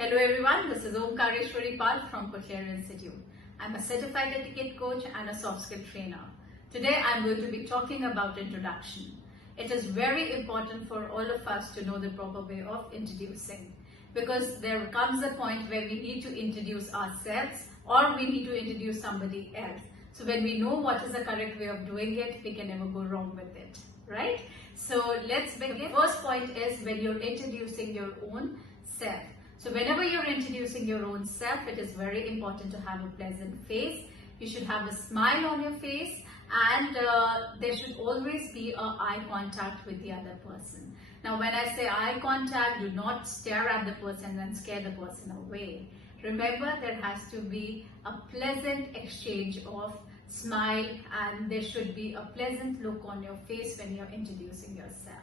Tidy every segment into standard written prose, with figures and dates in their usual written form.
Hello everyone, this is Omkareshwari Pal from Cochlear Institute. I'm a certified etiquette coach and a soft skill trainer. Today I'm going to be talking about introduction. It is very important for all of us to know the proper way of introducing, because there comes a point where we need to introduce ourselves or we need to introduce somebody else. So when we know what is the correct way of doing it, we can never go wrong with it, right? So let's begin. The first point is when you're introducing your own self. So whenever you're introducing your own self, it is very important to have a pleasant face. You should have a smile on your face, and there should always be an eye contact with the other person. Now when I say eye contact, do not stare at the person and scare the person away. Remember, there has to be a pleasant exchange of smile, and there should be a pleasant look on your face when you're introducing yourself.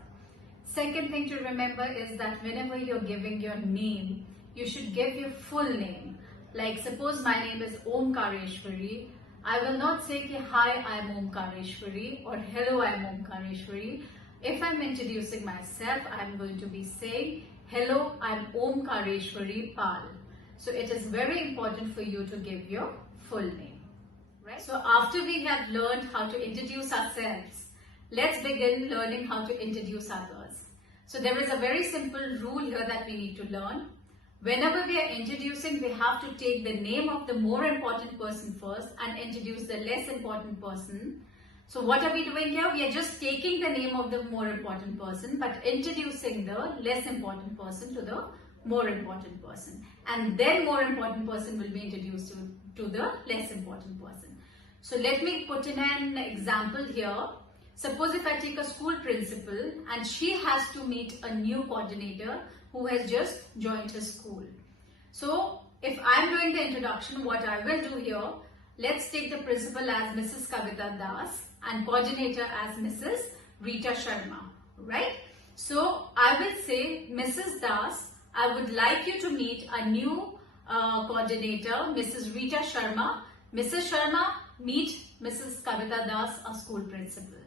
Second thing to remember is that whenever you're giving your name, you should give your full name. Like suppose my name is Omkareshwari, I will not say hi, I'm Omkareshwari, or hello, I'm Omkareshwari. If I'm introducing myself, I'm going to be saying hello, I'm Omkareshwari Pal. So it is very important for you to give your full name, right? So after we have learned how to introduce ourselves, let's begin learning how to introduce others. So there is a very simple rule here that we need to learn. Whenever we are introducing, we have to take the name of the more important person first and introduce the less important person. So what are we doing here? We are just taking the name of the more important person but introducing the less important person to the more important person. And then more important person will be introduced to the less important person. So let me put in an example here. Suppose if I take a school principal and she has to meet a new coordinator who has just joined her school. So if I'm doing the introduction, what I will do here, let's take the principal as Mrs. Kavita Das and coordinator as Mrs. Rita Sharma, right? So I will say, Mrs. Das, I would like you to meet a new coordinator, Mrs. Rita Sharma. Mrs. Sharma, meet Mrs. Kavita Das, a school principal.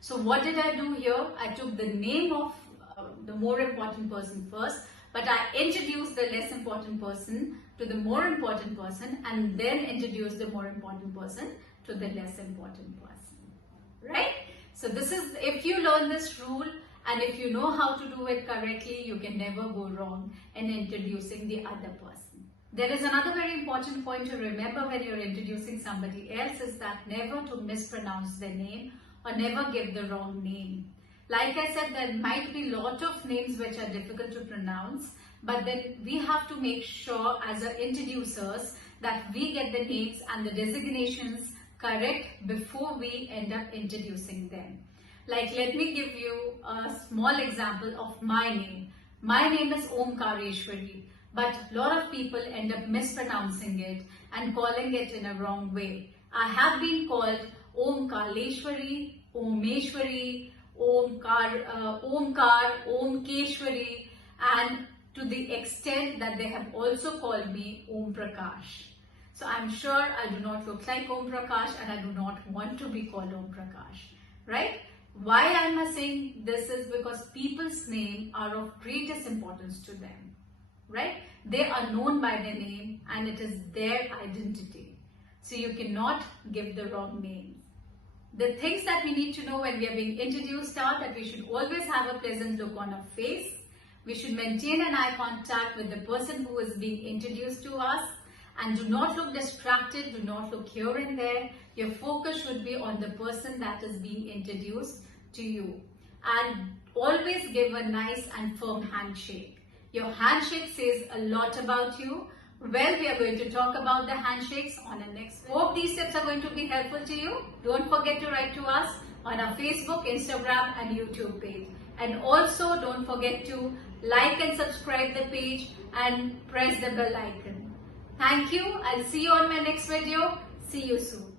So what did I do here? I took the name of the more important person first, but I introduced the less important person to the more important person and then introduced the more important person to the less important person, right? So this is, if you learn this rule and if you know how to do it correctly, you can never go wrong in introducing the other person. There is another very important point to remember when you're introducing somebody else, is that never to mispronounce their name or never give the wrong name. Like I said, there might be a lot of names which are difficult to pronounce, but then we have to make sure as our introducers that we get the names and the designations correct before we end up introducing them. Like let me give you a small example of my name. My name is Omkareshwari, but a lot of people end up mispronouncing it and calling it in a wrong way. I have been called Omkareshwari, Omeshwari, Omkar, Omkeshwari, and to the extent that they have also called me Om Prakash. So I'm sure I do not look like Om Prakash and I do not want to be called Om Prakash, right? Why am I saying this is because people's names are of greatest importance to them, right? They are known by their name and it is their identity. So you cannot give the wrong name. The things that we need to know when we are being introduced are that we should always have a pleasant look on our face. We should maintain an eye contact with the person who is being introduced to us, and do not look distracted, do not look here and there. Your focus should be on the person that is being introduced to you. And always give a nice and firm handshake. Your handshake says a lot about you. Well, we are going to talk about the handshakes on the next video. Hope these tips are going to be helpful to you. Don't forget to write to us on our Facebook, Instagram and YouTube page. And also don't forget to like and subscribe the page and press the bell icon. Thank you. I'll see you on my next video. See you soon.